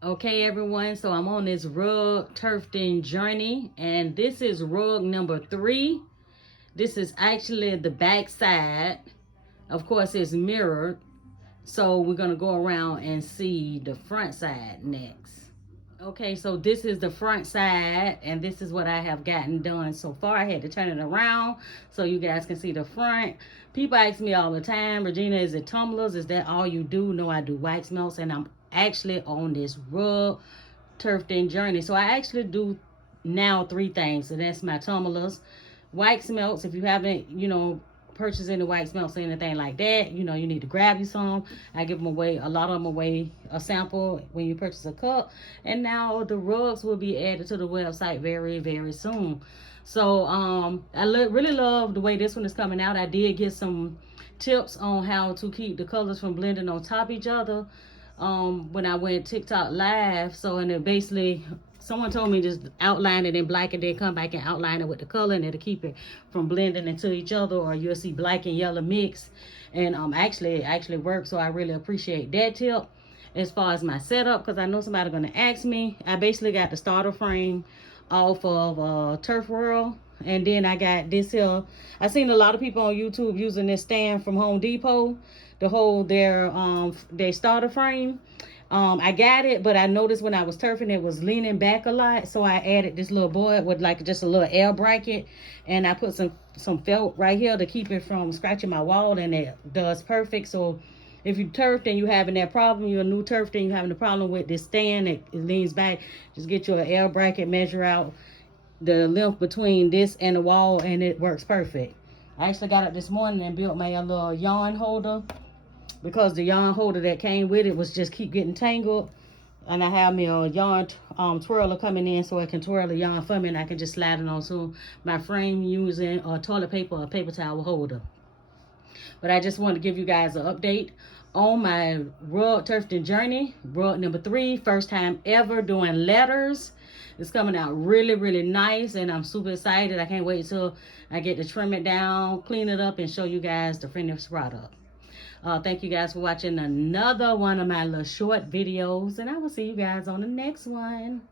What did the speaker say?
Okay, everyone, so I'm on this rug turfing journey, and this is rug number 3. This is actually the back side. Of course, it's mirrored, so we're going to go around and see the front side next. Okay, so this is the front side, and this is what I have gotten done so far. I had to turn it around so you guys can see the front. People ask me all the time, Regina, is it tumblers? Is that all you do? No, I do wax melts, and I'm actually on this rug turfing journey. So I actually do now 3 things, and that's my tumblers, wax melts. If you haven't, purchase any wax melts or anything like that, you need to grab you some. I give them away, a lot of them away, a sample when you purchase a cup. And now the rugs will be added to the website very, very soon. So I really love the way this one is coming out. I did get some tips on how to keep the colors from blending on top of each other when I went TikTok live. So, and it basically, someone told me just outline it in black and then come back and outline it with the color, and it'll keep it from blending into each other, or you'll see black and yellow mix. And actually it actually works, so I really appreciate that tip. As far as my setup, because I know somebody's going to ask me, I basically got the starter frame off of Turf World, and then I got this here. I seen a lot of people on YouTube using this stand from Home Depot to hold their starter frame. I got it, but I noticed when I was turfing it was leaning back a lot, so I added this little board with like just a little air bracket, and I put some felt right here to keep it from scratching my wall, and it does perfect. So if you turfed and you having that problem, you're a new turf and you having a problem with this stand, it leans back, just get your air bracket, measure out the length between this and the wall, and it works perfect. I actually got up this morning and built my little yarn holder, because the yarn holder that came with it was just keep getting tangled. And I have me a yarn twirler coming in, so it can twirl the yarn for me, and I can just slide it onto my frame using a toilet paper or paper towel holder. But I just wanted to give you guys an update on my rug turfing journey. Rug number 3, first time ever doing letters. It's coming out really, really nice, and I'm super excited. I can't wait till I get to trim it down, clean it up, and show you guys the finished product. Thank you guys for watching another one of my little short videos, and I will see you guys on the next one.